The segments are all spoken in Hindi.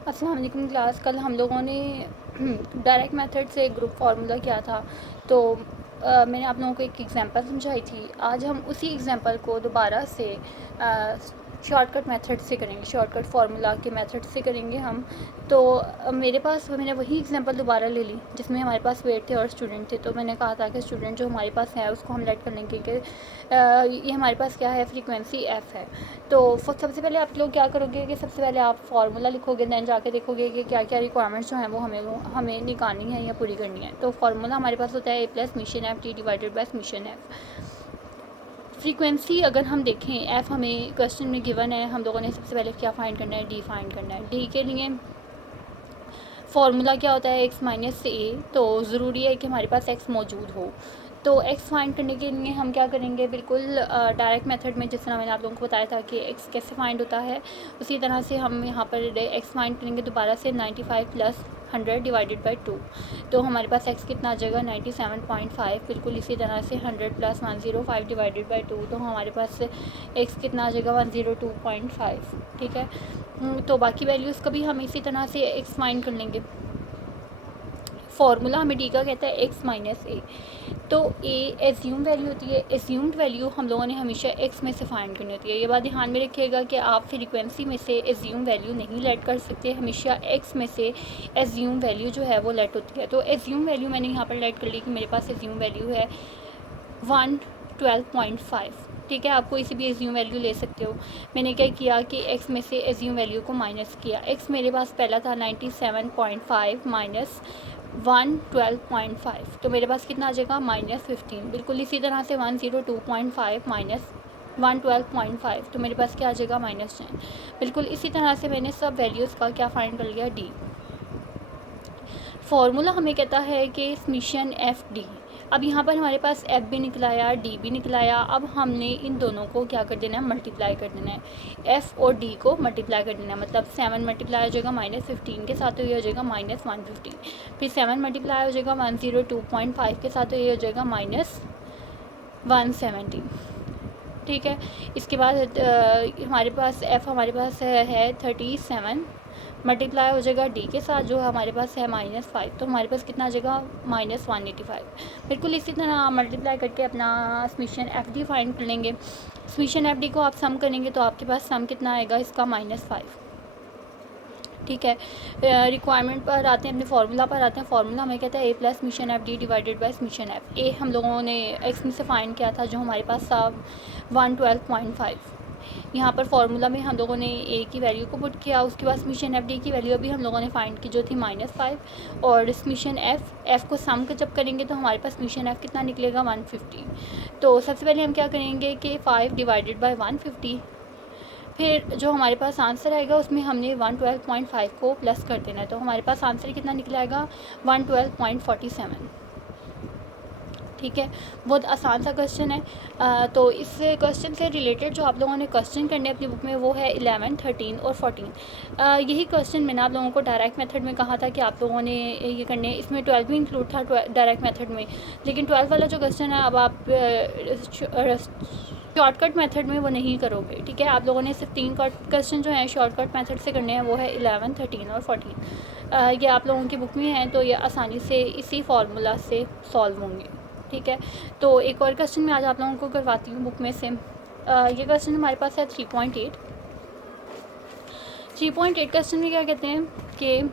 अस्सलाम वालेकुम क्लास। कल हम लोगों ने डायरेक्ट मेथड से ग्रुप फार्मूला किया था, तो मैंने आप लोगों को एक एग्ज़ाम्पल समझाई थी। आज हम उसी एग्ज़ाम्पल को दोबारा से शॉर्टकट मेथड से करेंगे, शॉर्टकट फार्मूला के मेथड से करेंगे हम। तो मैंने वही एग्ज़ाम्पल दोबारा ले ली जिसमें हमारे पास वेट थे और स्टूडेंट थे। तो मैंने कहा था कि स्टूडेंट जो हमारे पास है उसको हम लेट कर लेंगे कि ये हमारे पास क्या है, फ्रीक्वेंसी एफ़ है। तो सबसे पहले आप लोग क्या करोगे कि सबसे पहले आप फार्मूला लिखोगे, दैन जाके देखोगे कि क्या क्या रिक्वायरमेंट्स जो हैं वो हमें निकालनी है या पूरी करनी है। तो फार्मूला हमारे पास होता है A plus summation f t divided by summation f. Frequency अगर हम देखें, एफ़ हमें क्वेश्चन में गिवन है, हम लोगों ने सबसे पहले क्या फाइंड करना है, डी फाइंड करना है। डी के लिए फार्मूला क्या होता है, एक्स माइनस ए। तो ज़रूरी है कि हमारे पास एक्स मौजूद हो। तो एक्स फाइंड करने के लिए हम क्या करेंगे, बिल्कुल डायरेक्ट मेथड में जिस तरह मैंने आप लोगों को बताया था कि एक्स कैसे फाइंड होता है, उसी तरह से हम यहाँ पर एक्स फाइंड करेंगे दोबारा से 95 प्लस 100 डिवाइडेड बाई 2। तो हमारे पास एक्स कितना आ जाएगा, 97.5। बिल्कुल इसी तरह से 100 प्लस 105 डिवाइडेड बाई 2, तो हमारे पास एक्स कितना आ जाएगा, 102.5। ठीक है। तो बाकी वैल्यूज़ का भी हम इसी तरह से एक्स फाइंड कर लेंगे। फार्मूला हमें डी का कहता है एक्स माइनस ए। तो ए एज्यूम वैल्यू होती है, एज्यूम्ड वैल्यू हम लोगों ने हमेशा एक्स में से फाइंड करनी होती है। ये बात ध्यान में रखिएगा कि आप फ्रीक्वेंसी में से एज्यूम वैल्यू नहीं लेट कर सकते, हमेशा एक्स में से एज्यूम वैल्यू जो है वो लेट होती है। तो एज्यूम वैल्यू मैंने यहाँ पर लेट कर ली कि मेरे पास एज्यूम वैल्यू है 112.5। ठीक है, आप कोई सी भी एज्यूम वैल्यू ले सकते हो। मैंने क्या किया कि एक्स में से एज्यूम वैल्यू को माइनस किया। एक्स मेरे पास पहला था 97.5 माइनस 112.5, तो मेरे पास कितना आ जाएगा, -15। बिल्कुल इसी तरह से 102.5 माइनस 112.5, तो मेरे पास क्या आ जाएगा, -10। बिल्कुल इसी तरह से मैंने सब वैल्यूज़ का क्या फाइंड कर लिया, डी। फार्मूला हमें कहता है कि समीशन एफ डी। अब यहाँ पर हमारे पास एफ भी निकलाया, डी भी निकलाया। अब हमने इन दोनों को क्या कर देना है, मल्टीप्लाई कर देना है। एफ़ और डी को मल्टीप्लाई कर देना है, मतलब 7 मल्टीप्लाई हो जाएगा -15 के साथ, तो ये हो जाएगा -115। फिर 7 मल्टीप्लाई हो जाएगा 102.5 के साथ, तो ये हो जाएगा -170। ठीक है। इसके बाद हमारे पास एफ़ हमारे पास है 37 मल्टीप्लाई हो जाएगा डी के साथ जो हमारे पास है -5, तो हमारे पास कितना आ जाएगा, -185। बिल्कुल इसी तरह मल्टीप्लाई करके अपना समीशन एफ डी फाइंड कर लेंगे। समीशन एफ डी को आप सम करेंगे तो आपके पास सम कितना आएगा, इसका -5। ठीक है। रिक्वायरमेंट पर आते हैं, अपने फार्मूला पर आते हैं। फार्मूला हमें कहता है A plus summation f d divided by summation f. ए हम लोगों ने एक्स में से फाइंड किया था जो हमारे पास था 112.5। यहाँ पर फार्मूला में हम लोगों ने ए की वैल्यू को पुट किया, उसके बाद मिशन एफ डी की वैल्यू अभी हम लोगों ने फाइंड की जो थी -5। और मिशन एफ़ को सम को जब करेंगे तो हमारे पास मिशन एफ़ कितना निकलेगा, 150। तो सबसे पहले हम क्या करेंगे कि 5 डिवाइडेड बाई 150, फिर जो हमारे पास आंसर आएगा उसमें हमने 112.5 को प्लस कर देना है, तो हमारे पास आंसर कितना निकल आएगा, 112.47। ठीक है, बहुत आसान सा क्वेश्चन है। तो इस क्वेश्चन से रिलेटेड जो आप लोगों ने क्वेश्चन करने अपनी बुक में वो है 11, 13 और 14। यही क्वेश्चन मैंने आप लोगों को डायरेक्ट मेथड में कहा था कि आप लोगों ने ये करने, इसमें 12 भी इंक्लूड था डायरेक्ट मेथड में, लेकिन 12 वाला जो क्वेश्चन है अब आप शॉर्टकट मेथड में वो नहीं करोगे। ठीक है, आप लोगों ने सिर्फ 3 क्वेश्चन जो हैं शॉर्टकट मेथड से करने हैं, वो है 11, 13 और 14। ये आप लोगों की बुक में हैं, तो ये आसानी से इसी फार्मूला से सॉल्व होंगे। ठीक है, तो एक और क्वेश्चन मैं आज आप लोगों को करवाती हूँ बुक में से। ये क्वेश्चन हमारे पास है 3.8। 3.8 क्वेश्चन में क्या कहते हैं कि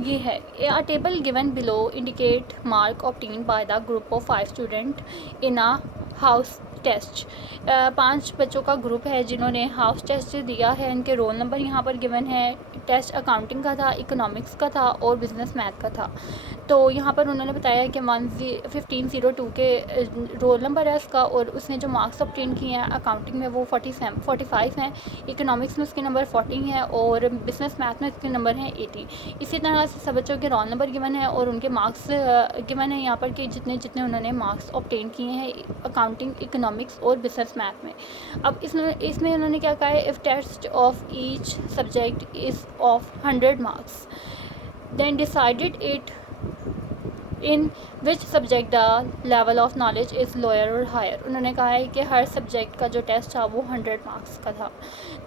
ये है, a table given below indicate mark obtained by the group of 5 student in a house test. 5 बच्चों का ग्रुप है जिन्होंने हाउस टेस्ट दिया है, इनके रोल नंबर यहाँ पर गिवन है। टेस्ट अकाउंटिंग का था, इकोनॉमिक्स का था और बिज़नेस मैथ का था। तो यहाँ पर उन्होंने बताया कि 1502 के रोल नंबर है उसका, और उसने जो मार्क्स ऑब्टेन किए हैं अकाउंटिंग में वो 45 हैं, इकोनॉमिक्स में उसके नंबर 40 हैं और बिज़नेस मैथ में उसके नंबर हैं 80। इसी तरह से सब बच्चों के रोल नंबर गिवन है और उनके मार्क्स गिवन है यहाँ पर कि जितने जितने उन्होंने मार्क्स ऑब्टेन किए हैं अकाउंटिंग, इकोनॉमिक्स और बिज़नेस मैथ में। अब इसमें उन्होंने क्या कहा है, if test of each subject is of 100 marks then decided it in which subject the level of knowledge is lower और हायर। उन्होंने कहा है कि हर सब्जेक्ट का जो टेस्ट था वो 100 मार्क्स का था।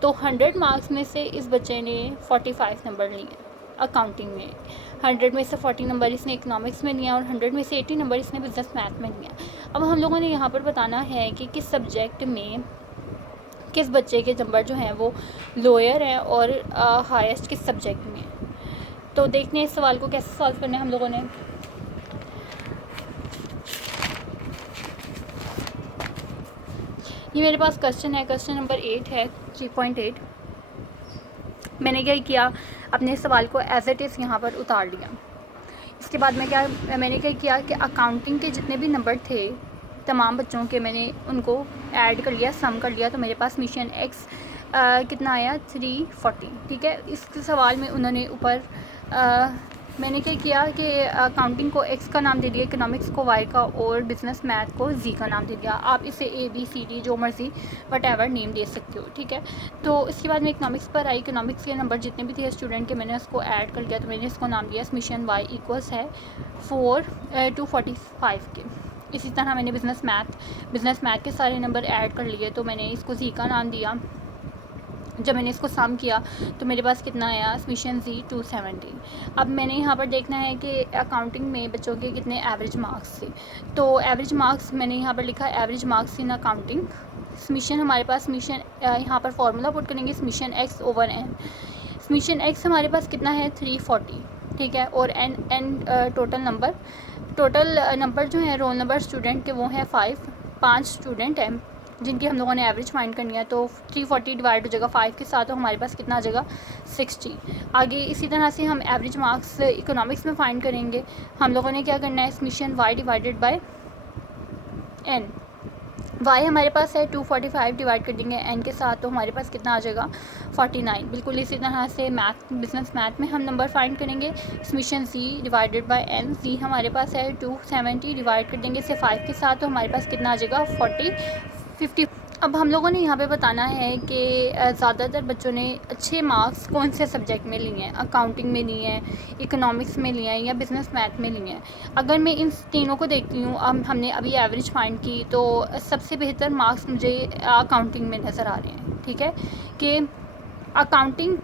तो 100 मार्क्स में से इस बच्चे ने 45 नंबर लिए अकाउंटिंग में, 100 में से 40 नंबर इसने इकोनॉमिक्स में लिया और 100 में से 80 नंबर इसने बिजनेस मैथ में लिया। अब हम लोगों ने यहाँ पर बताना है कि किस सब्जेक्ट में किस बच्चे के नंबर जो हैं वो लोअर हैं और हाईएस्ट किस सब्जेक्ट में। तो देखते हैं इस सवाल को कैसे सॉल्व करना है हम लोगों ने। ये मेरे पास क्वेश्चन है, क्वेश्चन नंबर 8 है, 3.8। मैंने क्या किया, अपने सवाल को एज इट इज़ यहाँ पर उतार लिया। इसके बाद मैंने क्या किया कि अकाउंटिंग के जितने भी नंबर थे तमाम बच्चों के मैंने उनको ऐड कर लिया, सम कर लिया। तो मेरे पास मिशन एक्स कितना आया 340, ठीक है। इस सवाल में उन्होंने ऊपर मैंने क्या किया कि अकाउंटिंग को एक्स का नाम दे दिया, इकोनॉमिक्स को वाई का और बिज़नेस मैथ को जी का नाम दे दिया। आप इसे ए बी सी डी जो मर्ज़ी वट एवर नेम दे सकते हो, ठीक है। तो इसके बाद मैं इकोनॉमिक्स पर आई, इकोनॉमिक्स के नंबर जितने भी थे स्टूडेंट के मैंने उसको ऐड कर लिया। तो मैंने इसको नाम दिया मिशन वाई इक्वल्स है 245 के। इसी तरह मैंने बिज़नेस मैथ के सारे नंबर ऐड कर लिए, तो मैंने इसको जी का नाम दिया। जब मैंने इसको सम किया तो मेरे पास कितना आया मिशन जी 270। अब मैंने यहाँ पर देखना है कि अकाउंटिंग में बच्चों के कितने एवरेज मार्क्स थे। तो एवरेज मार्क्स मैंने यहाँ पर लिखा average marks in accounting. Mission हमारे पास मिशन यहाँ पर फार्मूला पुट करेंगे mission x over n. Mission x हमारे पास कितना है 340, ठीक है। और एन टोटल नंबर जो है रोल नंबर स्टूडेंट के वो हैं 5 स्टूडेंट हैं जिनकी हम लोगों ने एवरेज फाइंड करनी है। तो 340 डिवाइड हो जाएगा 5 के साथ, तो हमारे पास कितना आ जाएगा 60। आगे इसी तरह से हम एवरेज मार्क्स इकोनॉमिक्स में फाइंड करेंगे। हम लोगों ने क्या करना है mission y divided by n. Y हमारे पास है 245 डिवाइड कर देंगे एन के साथ, तो हमारे पास कितना आ जाएगा 49। बिल्कुल इसी तरह से बिज़नेस मैथ में हम नंबर फाइंड करेंगे summation c divided by n. C हमारे पास है 270 डिवाइड कर देंगे इसे 5 के साथ, तो हमारे पास कितना आ जाएगा 50। अब हम लोगों ने यहाँ पे बताना है कि ज़्यादातर बच्चों ने अच्छे मार्क्स कौन से सब्जेक्ट में लिए हैं, अकाउंटिंग में लिए हैं, इकोनॉमिक्स में लिए हैं या बिज़नेस मैथ में लिए हैं। अगर मैं इन तीनों को देखती हूँ, हमने अभी एवरेज फाइंड की, तो सबसे बेहतर मार्क्स मुझे अकाउंटिंग में नज़र आ रहे हैं, ठीक है। कि अकाउंटिंग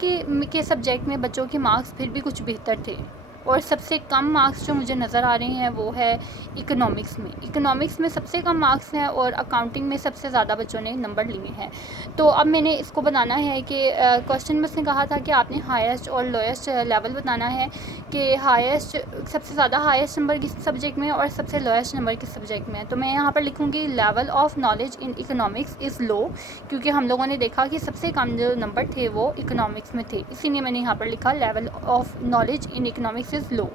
के सब्जेक्ट में बच्चों के मार्क्स फिर भी कुछ बेहतर थे, और सबसे कम मार्क्स जो मुझे नज़र आ रहे हैं वो है इकोनॉमिक्स में सबसे कम मार्क्स हैं और अकाउंटिंग में सबसे ज़्यादा बच्चों ने नंबर लिए हैं। तो अब मैंने इसको बताना है कि क्वेश्चन में उसने कहा था कि आपने हाईएस्ट और लोएस्ट लेवल बताना है कि सबसे ज़्यादा हाईएस्ट नंबर किस सब्जेक्ट में और सबसे लोएस्ट नंबर किस सब्जेक्ट में है। तो मैं यहाँ पर लिखूँगी level of knowledge in economics is low, क्योंकि हम लोगों ने देखा कि सबसे कम जो नंबर थे वो इकोनॉमिक्स में थे, इसीलिए मैंने यहाँ पर लिखा level of knowledge in economics is low.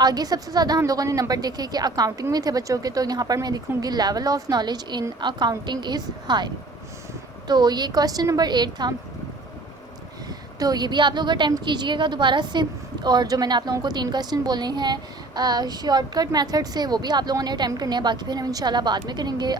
आगे सबसे ज़्यादा हम लोगों ने नंबर देखे कि अकाउंटिंग में थे बच्चों के, तो यहाँ पर मैं लिखूँगी level of knowledge in accounting is high. तो ये क्वेश्चन नंबर 8 था। तो ये भी आप लोग अटैम्प्ट कीजिएगा दोबारा से, और जो मैंने आप लोगों को 3 क्वेश्चन बोले हैं शॉर्टकट मेथड से वो भी आप लोगों ने अटैम्प्ट करने हैं, बाकी फिर हम इंशाल्लाह बाद में करेंगे।